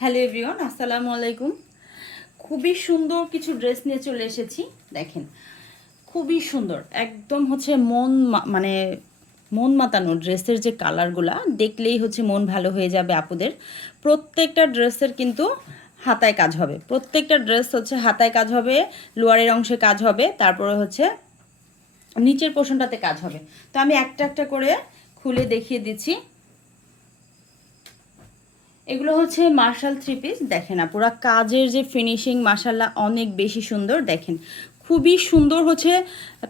Hello everyone, আসসালামু আলাইকুম। খুবই সুন্দর কিছু ড্রেস নিয়ে চলে এসেছি। দেখেন, খুবই সুন্দর, একদম হচ্ছে মানে মন মাতানো ড্রেসের যে কালারগুলা দেখলেই হচ্ছে মন ভালো হয়ে যাবে আপুদের। প্রত্যেকটা ড্রেসের কিন্তু হাতায় কাজ হবে, প্রত্যেকটা ড্রেস হচ্ছে হাতায় কাজ হবে, লোয়ারের অংশে কাজ হবে, তারপরে হচ্ছে নিচের পোর্শনটাতে কাজ হবে। তো আমি একটা একটা করে খুলে দেখিয়ে দিচ্ছি। এগুলো হচ্ছে মার্শাল থ্রি পিস। দেখেন পুরো কাজের যে ফিনিশিং মাশাল্লাহ অনেক বেশি সুন্দর। দেখেন খুবই সুন্দর হচ্ছে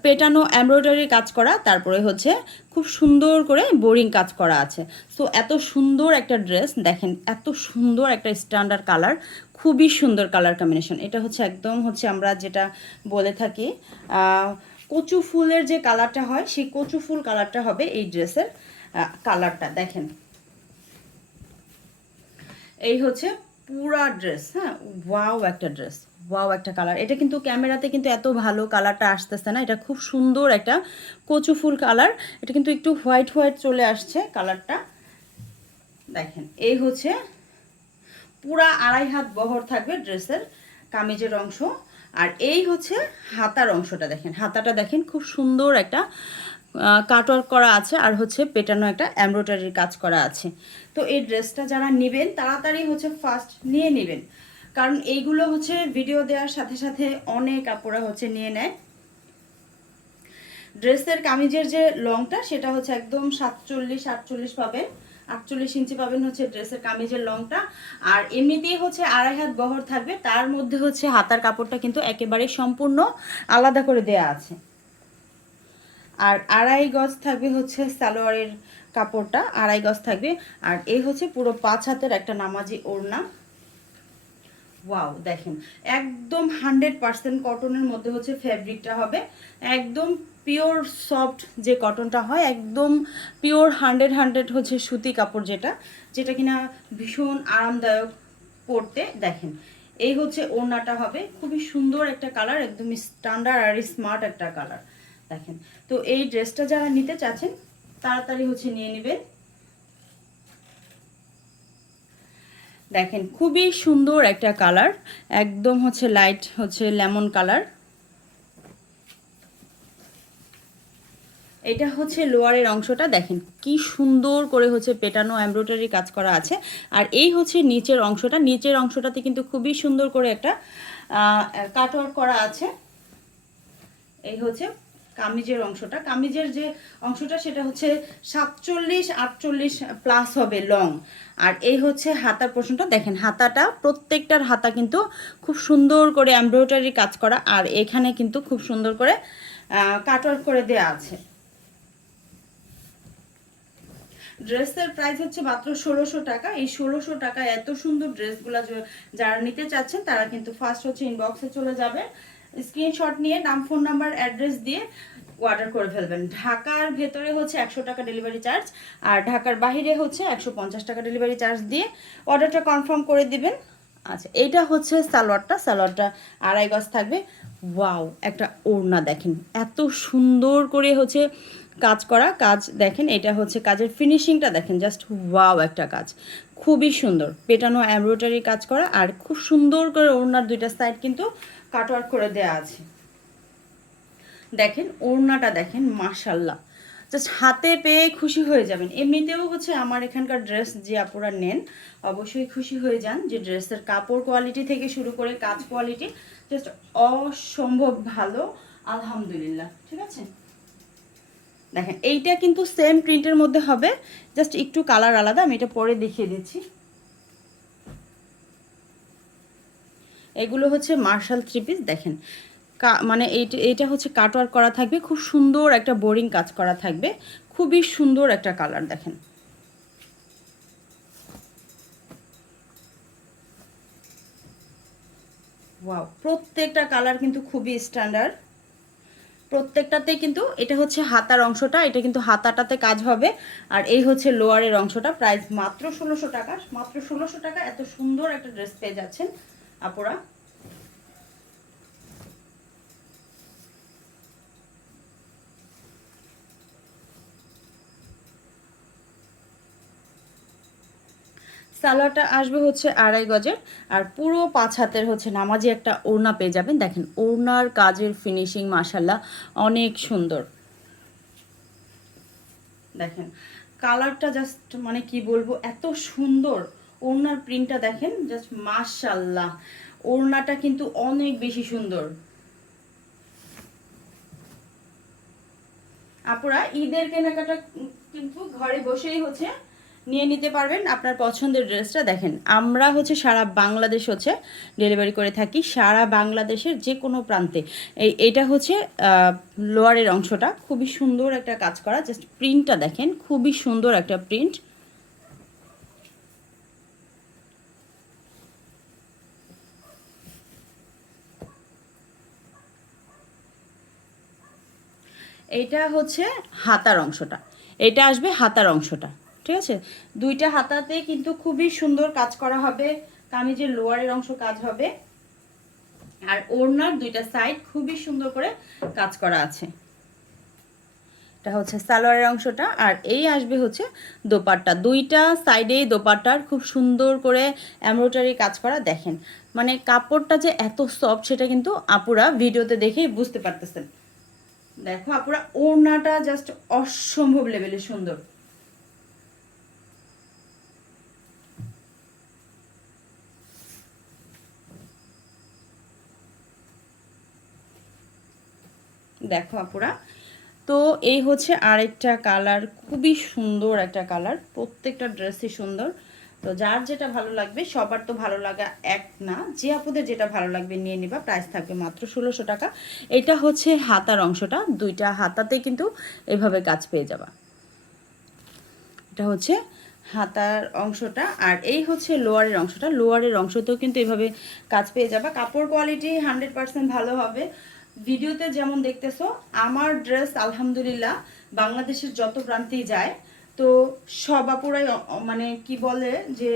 পেটানো এমব্রয়ডারি কাজ করা, তারপরে হচ্ছে খুব সুন্দর করে বোরিং কাজ করা আছে। সো এত সুন্দর একটা ড্রেস, দেখেন এত সুন্দর একটা স্ট্যান্ডার্ড কালার, খুবই সুন্দর কালার কম্বিনেশন। এটা হচ্ছে একদম হচ্ছে আমরা যেটা বলে থাকি কচু ফুলের যে কালারটা হয়, সেই কচু ফুল কালারটা হবে এই ড্রেসের কালারটা। দেখেন এই হচ্ছে পুরা ড্রেস। হ্যাঁ, ওয়াও একটা ড্রেস, ওয়াও একটা কালার। এটা কিন্তু ক্যামেরাতে কিন্তু এত ভালো কালারটা আসতেছে না, এটা খুব সুন্দর একটা কচু ফুল কালার। এটা কিন্তু একটু হোয়াইট হোয়াইট চলে আসছে কালারটা। দেখেন এই হচ্ছে পুরা 2.5 হাত বহর থাকবে ড্রেসের কামিজের অংশ। আর এই হচ্ছে হাতার অংশটা। দেখেন হাতাটা দেখেন খুব সুন্দর একটা কাটওয়ার্ক করা আছে, আর হচ্ছে পেটানো একটা এমব্রয়ডারির কাজ করা আছে। তো এই ড্রেসটা যারা নেবেন তাড়াতাড়ি হচ্ছে ফার্স্ট নিয়ে নেবেন, কারণ এইগুলো হচ্ছে ভিডিও দেওয়ার সাথে সাথে অনেক আপুরা হচ্ছে নিয়ে নেয়। ড্রেসের কামিজের যে লংটা সেটা হচ্ছে একদম 47-48 পাবেন, 48 ইঞ্চি পাবেন হচ্ছে ড্রেসের কামিজের লংটা। আর এমনিতেই হচ্ছে 2.5 হাত বহর থাকবে, তার মধ্যে হচ্ছে হাতার কাপড়টা কিন্তু একেবারে সম্পূর্ণ আলাদা করে দেয়া আছে। আর 2.5 গজ থাকবে হচ্ছে সালোয়ারের কাপড়টা, 2.5 গজ থাকবে। আর এই হচ্ছে পুরো 5 হাতের একটা নামাজি ওড়না। ওয়াও, দেখেন একদম 100% কটনের মধ্যে হচ্ছে ফ্যাব্রিকটা হবে, একদম পিওর সফট যে কটনটা হয়, একদম পিওর 100 হচ্ছে সুতি কাপড়, যেটা যেটা কিনা ভীষণ আরামদায়ক পরতে। দেখেন এই হচ্ছে ওড়নাটা হবে, খুবই সুন্দর একটা কালার, একদম স্ট্যান্ডার্ড আর স্মার্ট একটা কালার। দেখেন, তো এই ড্রেসটা যারা নিতে চাচ্ছেন তাড়াতাড়ি হচ্ছে নিয়ে নেবেন। দেখেন খুবই সুন্দর একটা কালার, একদম হচ্ছে লাইট হচ্ছে লেমন কালার। এটা হচ্ছে লোয়ারের অংশটা। দেখেন কি সুন্দর করে হচ্ছে পেটানো এমব্রয়ডারি কাজ করা আছে। আর এই হচ্ছে নিচের অংশটা, নিচের অংশটাতে কিন্তু খুবই সুন্দর করে একটা কাটওয়ার্ক করা আছে। এই হচ্ছে কামিজের অংশটা, কামিজের যে অংশটা সেটা হচ্ছে 47-48 প্লাস হবে লং। আর এই হচ্ছে হাতার পোর্শনটা। দেখেন হাতাটা, প্রত্যেকটার হাতা কিন্তু খুব সুন্দর করে এমব্রয়ডারি কাজ করা, আর এখানে কিন্তু খুব সুন্দর করে কাটওয়ার্ক করে দেয়া আছে। ড্রেসের প্রাইস হচ্ছে মাত্র 1600 টাকা। এই 1600 টাকায় এত সুন্দর ড্রেসগুলো যারা নিতে চাচ্ছেন তারা কিন্তু ফার্স্ট হচ্ছে ইনবক্সে চলে যাবে, স্ক্রিনশট নিয়ে নাম ফোন নাম্বার অ্যাড্রেস দিয়ে অর্ডার করে ফেলবেন। ঢাকার ভেতরে হচ্ছে 100 টাকা ডেলিভারি চার্জ, আর ঢাকার বাইরে হচ্ছে 150 টাকা ডেলিভারি চার্জ দিয়ে অর্ডারটা কনফার্ম করে দিবেন। আচ্ছা, এইটা হচ্ছে সালোয়ারটা, সালোয়ারটা 2.5 গজ থাকবে। ওয়াও একটা ওড়না, দেখেন এত সুন্দর করে হচ্ছে কাজ করা। কাজ দেখেন, এটা হচ্ছে কাজের ফিনিশিংটা দেখেন, জাস্ট ওয়াও একটা কাজ, খুবই সুন্দর পেটানো এমব্রয়ডারি কাজ করা, আর খুব সুন্দর করে ওড়নার দুইটা সাইড কিন্তু কাটওয়ার্ক করে দেওয়া আছে। দেখেন ওড়নাটা দেখেন মাশাল্লাহ, জাস্ট হাতে পেয়ে খুশি হয়ে যাবেন। এমনিতেও হচ্ছে আমার এখানকার ড্রেস যে আপুরা নেন অবশ্যই খুশি হয়ে যান, যে ড্রেসের কাপড় কোয়ালিটি থেকে শুরু করে কাজ কোয়ালিটি জাস্ট অসম্ভব ভালো, আলহামদুলিল্লাহ। ঠিক আছে, দেখেন এইটা কিন্তু সেম প্রিন্টের মধ্যে হবে, জাস্ট একটু কালার আলাদা, আমি এটা পরে দেখিয়ে দিচ্ছি। এগুলো হচ্ছে মার্শাল থ্রি পিস। দেখেন মানে এইটা হচ্ছে কাটওয়ার্ক করা থাকবে, খুব সুন্দর একটা বোরিং কাজ করা থাকবে, খুবই সুন্দর একটা কালার। দেখেন ওয়াও, প্রত্যেকটা কালার কিন্তু খুবই স্ট্যান্ডার্ড, প্রত্যেকটাতে কিন্তু এটা হচ্ছে হাতার অংশটা, এটা কিন্তু হাতাটাতে কাজ হবে। আর এই হচ্ছে লোয়ারের অংশটা। প্রাইস মাত্র 1600 টাকা, মাত্র 1600 টাকা এত সুন্দর একটা ড্রেস পেয়ে যাচ্ছেন আপুরা। সালোয়ারটা আসবে হচ্ছে 2.5 গজের, আর পুরো 5 হাতের হচ্ছে নামাজি একটা ওড়না পেয়ে যাবেন। দেখেন ওড়নার কাজের ফিনিশিং মাশাল্লাহ অনেক সুন্দর। দেখেন কালারটা জাস্ট মানে কি বলবো, এত সুন্দর। ওড়নার প্রিন্টটা দেখেন জাস্ট মাশাল্লাহ, ওড়নাটা কিন্তু অনেক বেশি সুন্দর। আপুরা ঈদের কেনাকাটা কিন্তু ঘরে বসেই হচ্ছে নিয়ে নিতে পারবেন আপনার পছন্দের ড্রেসটা। দেখেন আমরা হচ্ছে সারা বাংলাদেশ হচ্ছে ডেলিভারি করে থাকি, সারা বাংলাদেশের যে কোনো প্রান্তে। এটা হচ্ছে লোয়ারের অংশটা খুবই সুন্দর একটা কাজ করা, জাস্ট প্রিন্টটা দেখেন খুবই সুন্দর একটা প্রিন্ট। এইটা হচ্ছে হাতার অংশটা, এটা আসবে হাতার অংশটা, ঠিক আছে। দুইটা হাতাতে কিন্তু খুবই সুন্দর কাজ করা হবে, কামিজের লোয়ারের অংশ কাজ হবে, আর ওড়নার দুইটা সাইড খুবই সুন্দর করে কাজ করা আছে। এটা হচ্ছে সালোয়ারের অংশটা, আর এই আসবে হচ্ছে দোপাট্টা, দুইটা সাইডেই দোপাট্টার খুব সুন্দর করে এমব্রয়ডারি কাজ করা। দেখেন মানে কাপড়টা যে এত সফট সেটা কিন্তু আপুরা ভিডিওতে দেখেই বুঝতে পারতেছেন। দেখো আপুরা ওড়নাটা জাস্ট অসম্ভব লেভেলের সুন্দর। দেখো আপুরা, তো এই হচ্ছে আরেকটা কালার, খুবই সুন্দর একটা কালার, প্রত্যেকটা ড্রেসই সুন্দর। তো যার যেটা ভালো লাগবে, সবার তো ভালো লাগা এক না, যে আপুদের যেটা ভালো লাগবে নিয়ে নিবা। প্রাইস থাকবে মাত্র 1600 টাকা। এটা হচ্ছে হাতার অংশটা, দুইটা হাতাতে কিন্তু এভাবে কাজ পেয়ে যাবা। এটা হচ্ছে হাতার অংশটা, আর এই হচ্ছে লোয়ারের অংশটা, লোয়ারের অংশতেও কিন্তু এভাবে কাজ পেয়ে যাবা। কাপড় কোয়ালিটি 100% ভালো হবে। ভিডিওতে যেমন দেখতেছো আমার ড্রেস আলহামদুলিল্লাহ বাংলাদেশের যত প্রান্তেই যায়, তো সব আপুরাই মানে কি বলে যে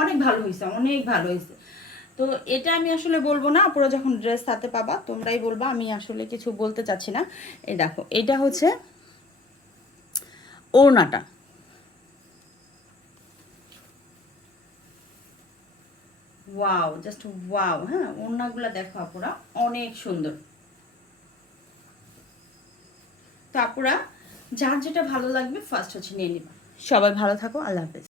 অনেক ভালো হয়েছে, অনেক ভালো হয়েছে। তো এটা আমি আসলে বলবো না, আপুরা যখন ড্রেস হাতে পাবা তোমরাই বলবা, আমি আসলে কিছু বলতে চাচ্ছি না। এই দেখো এটা হচ্ছে ওড়নাটা, ওয়াও জাস্ট ওয়াও। হ্যাঁ ওড়নাগুলো দেখো আপুরা অনেক সুন্দর। তো আপুরা যার যেটা ভালো লাগবে ফার্স্ট হচ্ছে নিয়ে নিবা। সবাই ভালো থাকো, আল্লাহ হাফেজ।